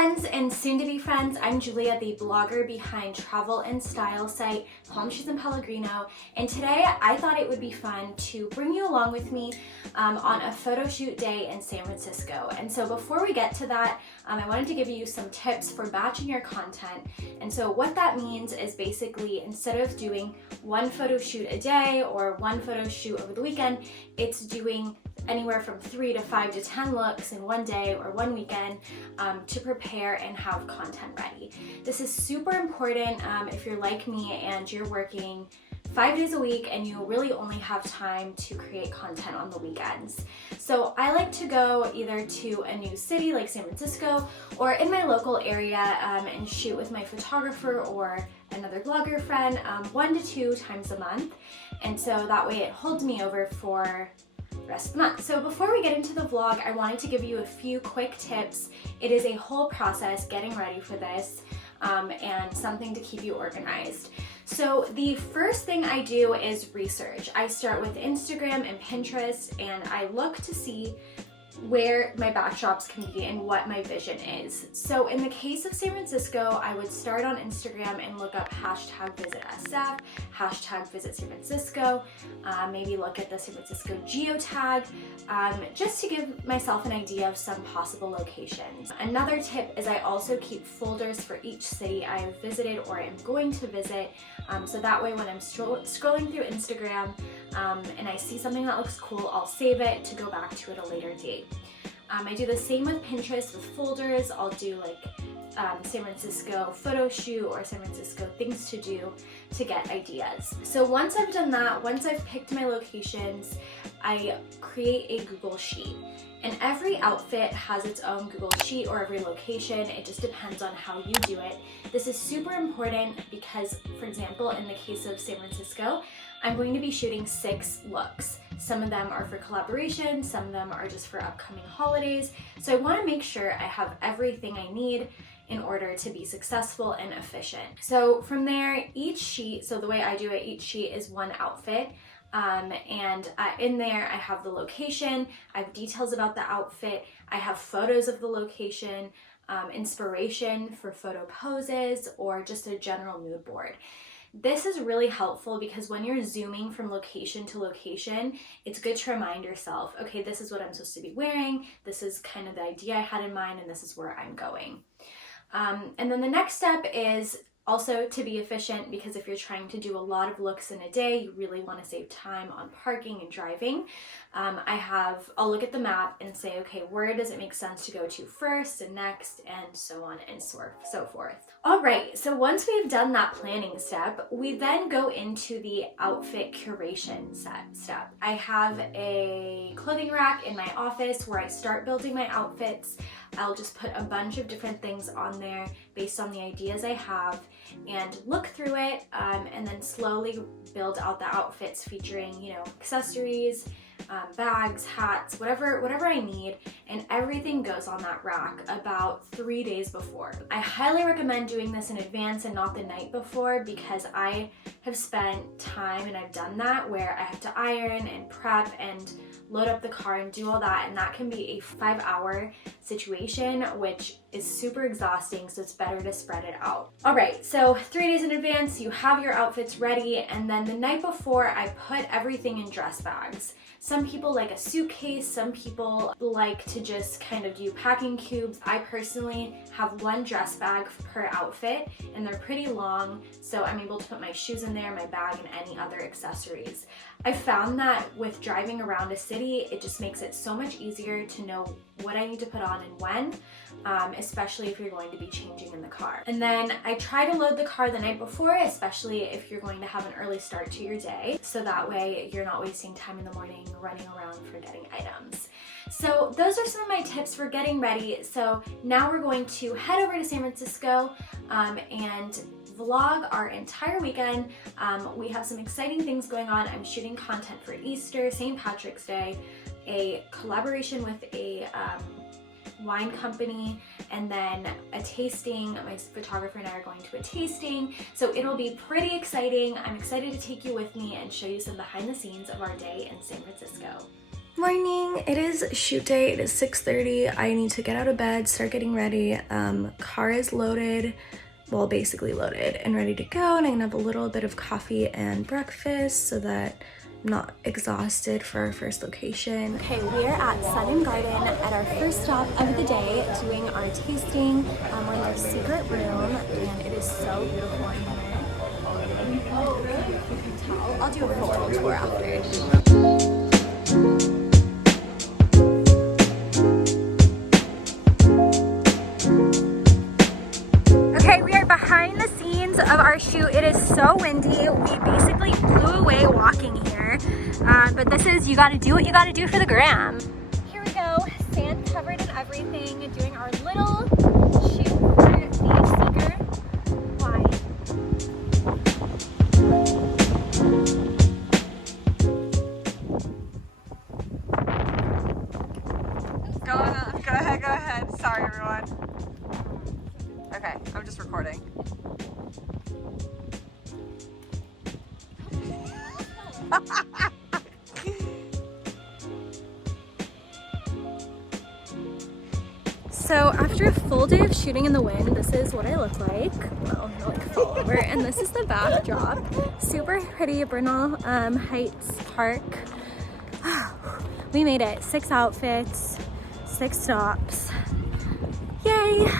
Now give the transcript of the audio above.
friends and soon-to-be friends, I'm Julia, the blogger behind travel and style site Palm Trees and Pellegrino, and today I thought it would be fun to bring you along with me on a photo shoot day in San Francisco. And so before we get to that, I wanted to give you some tips for batching your content. And so what that means is basically instead of doing one photo shoot a day or one photo shoot over the weekend, it's doing anywhere from 3 to 5 to 10 looks in one day or one weekend to prepare and have content ready. This is super important if you're like me and you're working 5 days a week and you really only have time to create content on the weekends. So I like to go either to a new city like San Francisco or in my local area and shoot with my photographer or another blogger friend 1 to 2 times a month. And so that way it holds me over for rest of the month. So before we get into the vlog, I wanted to give you a few quick tips. It is a whole process getting ready for this and something to keep you organized. So the first thing I do is research. I start with Instagram and Pinterest and I look to see where my backdrops can be and what my vision is. So in the case of San Francisco, I would start on Instagram and look up hashtag visit SF, hashtag visit San Francisco, maybe look at the San Francisco geotag, just to give myself an idea of some possible locations. Another tip is I also keep folders for each city I have visited or am going to visit, so that way when I'm scrolling through Instagram and I see something that looks cool, I'll save it to go back to it a later date. I do the same with Pinterest with folders. I'll do like San Francisco photo shoot or San Francisco things to do to get ideas. So once I've done that, once I've picked my locations, I create a Google Sheet. And every outfit has its own Google Sheet or every location. It just depends on how you do it. This is super important because, for example, in the case of San Francisco, I'm going to be shooting 6 looks. Some of them are for collaboration, some of them are just for upcoming holidays. So I want to make sure I have everything I need in order to be successful and efficient. So from there, each sheet, so the way I do it, each sheet is one outfit. In there I have the location, I have details about the outfit, I have photos of the location, inspiration for photo poses, or just a general mood board. This is really helpful because when you're zooming from location to location, it's good to remind yourself, okay, this is what I'm supposed to be wearing, this is kind of the idea I had in mind, and this is where I'm going. And then the next step is also to be efficient, because if you're trying to do a lot of looks in a day, you really want to save time on parking and driving. I'll look at the map and say, okay, where does it make sense to go to first and next, and so on and so forth. All right, so once we've done that planning step, we then go into the outfit curation step. I have a clothing rack in my office where I start building my outfits. I'll just put a bunch of different things on there based on the ideas I have and look through it and then slowly build out the outfits featuring, accessories, bags, hats, whatever I need, and everything goes on that rack about 3 days before. I highly recommend doing this in advance and not the night before, because I have spent time, and I've done that, where I have to iron and prep and load up the car and do all that, and that can be a 5-hour situation, which is super exhausting, so it's better to spread it out. All right, so 3 days in advance, you have your outfits ready, and then the night before, I put everything in dress bags. Some people like a suitcase, some people like to just kind of do packing cubes. I personally have 1 dress bag per outfit, and they're pretty long, so I'm able to put my shoes in there, my bag, and any other accessories. I found that with driving around a city, it just makes it so much easier to know what I need to put on and when, especially if you're going to be changing in the car. And then I try to load the car the night before, especially if you're going to have an early start to your day, so that way you're not wasting time in the morning running around forgetting items. So those are some of my tips for getting ready. So now we're going to head over to San Francisco and vlog our entire weekend. We have some exciting things going on. I'm shooting content for Easter, St. Patrick's Day, a collaboration with a wine company, and then a tasting. My photographer and I are going to a tasting, so it'll be pretty exciting. I'm excited to take you with me and show you some behind the scenes of our day in San Francisco. Morning, it is shoot day. It is 6:30. I need to get out of bed, start getting ready. Car is loaded, well, basically loaded and ready to go, and I'm gonna have a little bit of coffee and breakfast so that I'm not exhausted for our first location. Okay, we are at Sun & Garden at our first stop of the day doing our tasting. We're in our secret room and it is so beautiful in here. You can tell. I'll do a full tour after. Okay, we are behind the scenes of our shoot. It is so windy. We basically flew away walking here. But this is, you gotta do what you gotta do for the gram. Here we go, sand covered and everything, doing our little shoot for the Seeker line. Go ahead. Sorry, everyone. Okay, I'm just recording. So after a full day of shooting in the wind, this is what I look like. Well, I like fall over. And this is the backdrop. Super pretty, Brunel Heights Park. We made it. 6 outfits, 6 stops. Yay!